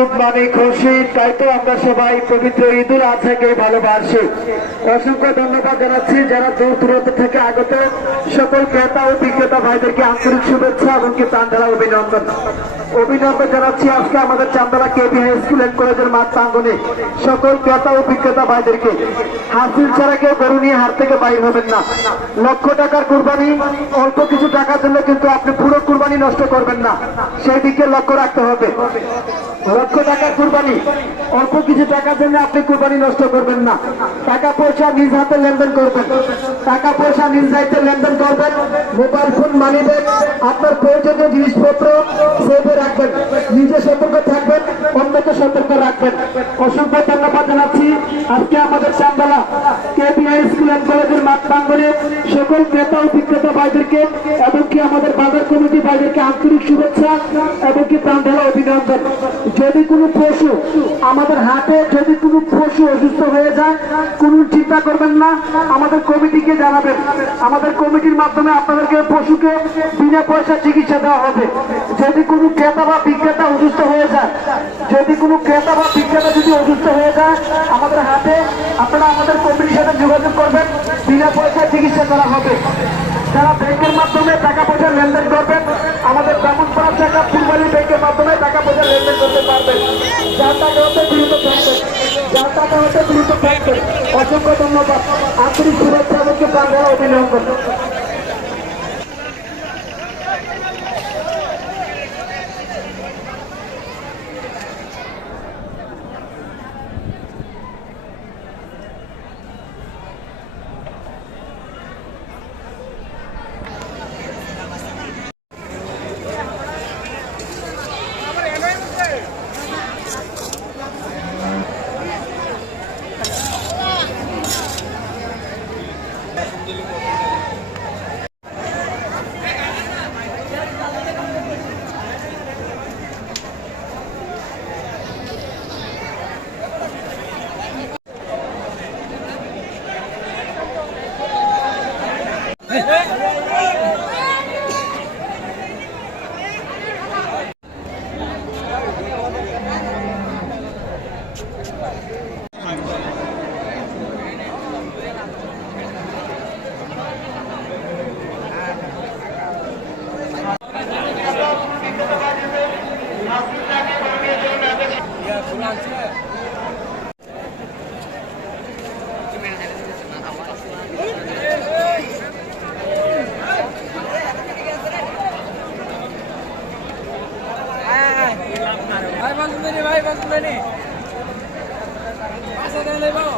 ঈদ মানে খুশি, তাই তো আমরা সবাই পবিত্র ঈদুল আজহাকে ভালোবাসি। অসংখ্য ধন্যবাদ জানাচ্ছি যারা দূর দূরান্ত থেকে আগত সকল ক্রেতা ও বিক্রেতা ভাইদেরকে আন্তরিক শুভেচ্ছা এবং কি প্রাণ অভিনন্দন। অভিনন্দন জানাচ্ছি আজকে আমাদের Chandla KB high school and কলেজের মাঠ প্রাঙ্গনে সকল ক্রেতা ও বিক্রেতা ভাইদেরকে। হাসিল ছাড়া কেউ গরু নিয়ে হাত থেকে বাইর হবেন না। লক্ষ টাকার কুরবানি, অল্প কিছু টাকা দিলে কিন্তু আপনি পুরো কুরবানি নষ্ট করবেন না। সেই দিকে লক্ষ্য রাখতে হবে। লক্ষ টাকার কুরবানি। অল্প কিছু টাকার জন্য আপনি কুরবানি নষ্ট করবেন না। টাকা পয়সা নিজ হাতে লেনদেন করবেন। টাকা পয়সা নিজ দায়িত্বে লেনদেন করবেন। মোবাইল ফোন মানি ব্যাগ আপনার প্রয়োজনীয় জিনিসপত্র সেভে রাখবেন। নিজে সতর্ক থাকবেন অন্যকে সতর্ক রাখবেন। অসংখ্য ধন্যবাদ জানাচ্ছি। আজকে আমাদের চান্দলা কেবিআই স্কুল অ্যান্ড কলেজের মাঠ প্রাঙ্গনে সকল ক্রেতা ও বিক্রেতা ভাইদেরকে এবং কি আমাদের বাজার ভাইদেরকে আন্তরিক শুভেচ্ছা এবং কি প্রাণ ঢালা অভিনন্দন। যদি কোনো পশু আমাদের হাটে যদি কোনো পশু অসুস্থ হয়ে যায়, কোনো চিন্তা করবেন না, আমাদের কমিটিকে জানাবেন। আমাদের কমিটির মাধ্যমে আপনাদেরকে পশুকে বিনা পয়সা চিকিৎসা দেওয়া হবে। যদি কোনো ক্রেতা বা বিক্রেতা অসুস্থ হয়ে যায়, যদি কোনো ক্রেতা বা বিক্রেতা যদি অসুস্থ হয়ে যায়, আমাদের হাতে আপনারা আমাদের কমিটির সাথে যোগাযোগ করবেন। বিনা পয়সায় চিকিৎসা করা হবে। যারা ব্যাংকের মাধ্যমে টাকা পয়সা লেনদেন ব্যাংকের মাধ্যমে টাকা পয়সা লেনদেন করতে পারবেন যার টাকা হতে দ্রুত থাকবেন যার টাকা হতে দ্রুত থাকবেন অসংখ্য ধন্যবাদ। আন্তরিক শুভেচ্ছা প্রাণ অভিনন্দন। ভাই বাসুন্দরী ভাই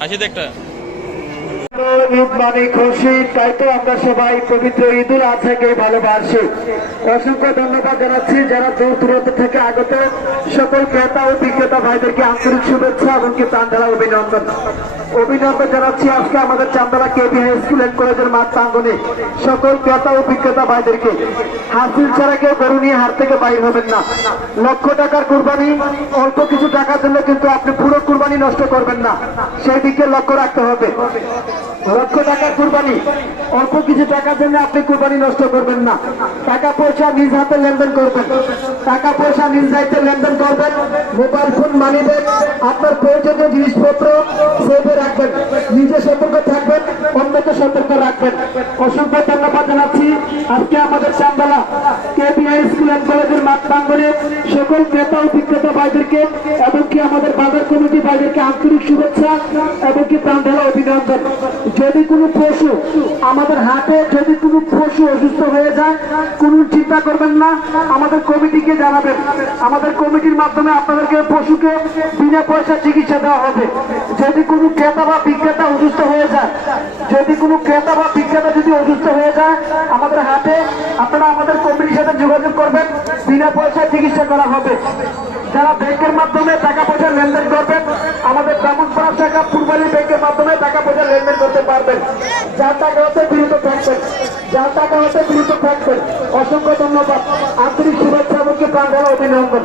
হাসি একটা। ঈদ মানে খুশি, তাই তো আমরা সবাই পবিত্র ঈদুল আজহাকে ভালোবাসি। অসংখ্য ধন্যবাদ জানাচ্ছি যারা দূর দূরান্ত থেকে আগত। সকল ক্রেতা ও বিক্রেতা ভাইদেরকে আন্তরিক শুভেচ্ছা এবং কি প্রাণঢালা অভিনন্দন। অভিনন্দন জানাচ্ছি আজকে আমাদের Chandla KB high school and কলেজের মাঠ প্রাঙ্গনে সকল ক্রেতা ও বিক্রেতা ভাইদেরকে হাসিল ছাড়া কেউ গরু নিয়ে হাত থেকে বাইর হবেন না। লক্ষ টাকার কুরবানি, অল্প কিছু টাকা দিলে কিন্তু আপনি পুরো কুরবানি নষ্ট করবেন না। সেই দিকে লক্ষ্য রাখতে হবে। লক্ষ টাকার কুরবানি, অল্প কিছু টাকার জন্য আপনি কুরবানি নষ্ট করবেন না। টাকা পয়সা নিজ হাতে লেনদেন করবেন। টাকা পয়সা নিজ দায়িত্বে লেনদেন করবেন। মোবাইল ফোন, মানি ব্যাগ, আপনার প্রয়োজনীয় জিনিসপত্র সেভে রাখবেন। নিজে সতর্ক থাকবেন, অন্যকে সতর্ক রাখবেন। অসংখ্য ধন্যবাদ জানাচ্ছি। আজকে আমাদের চান্দলা কেবিআই স্কুল অ্যান্ড কলেজের মাঠ প্রাঙ্গনে সকল ক্রেতা ও বিক্রেতা ভাইদেরকে এবং কি আমাদের বাজার কমিটি ভাইদেরকে আন্তরিক শুভেচ্ছা এবং কি প্রাণঢালা অভিনন্দন। যদি কোনো পশু আমাদের হাতে যদি কোনো পশু অসুস্থ হয়ে যায়, কোনো চিন্তা করবেন না, আমাদের কমিটিকে জানাবেন। আমাদের কমিটির মাধ্যমে আপনাদেরকে পশুকে বিনা পয়সা চিকিৎসা দেওয়া হবে। যদি কোনো ক্রেতা বা বিক্রেতা অসুস্থ হয়ে যায়। যদি কোনো ক্রেতা বা বিক্রেতা যদি অসুস্থ হয়ে যায়, আমাদের হাতে আপনারা আমাদের কমিটির সাথে যোগাযোগ করবেন। বিনা পয়সায় চিকিৎসা করা হবে। যারা ব্যাংকের মাধ্যমে টাকা পয়সা লেনদেন করবেন, আমাদের ব্রাহ্মণপাড়া শাখা পূর্বালী ব্যাংকের মাধ্যমে টাকা পয়সা লেনদেন করতে পারবেন। যার টাকা হতে বিরত থাকবেন। যার টাকা হতে বিরত থাকবেন। অসংখ্য ধন্যবাদ। আন্তরিক শুভেচ্ছা এবং কি প্রাণঢালা অভিনন্দন।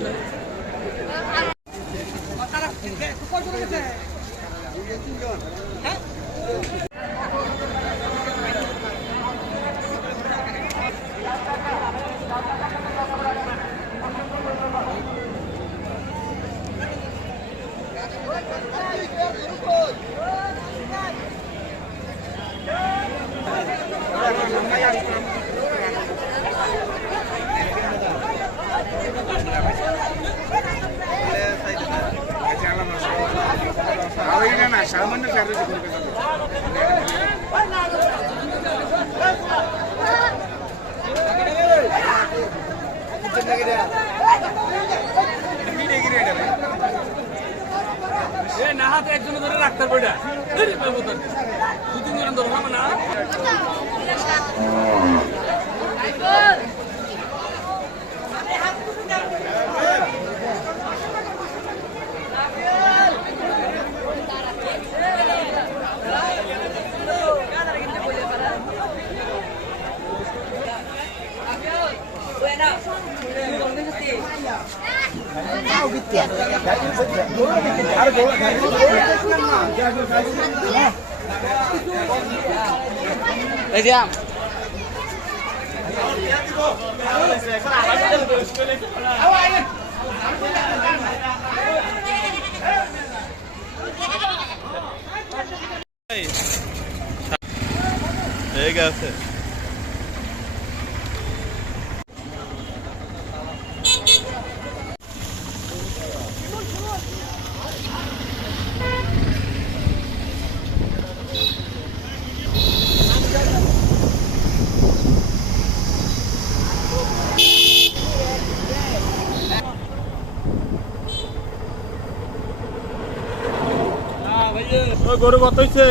না 보자. 내리 말못 한 এই যে আম। হয়ে গরু কত হয়েছে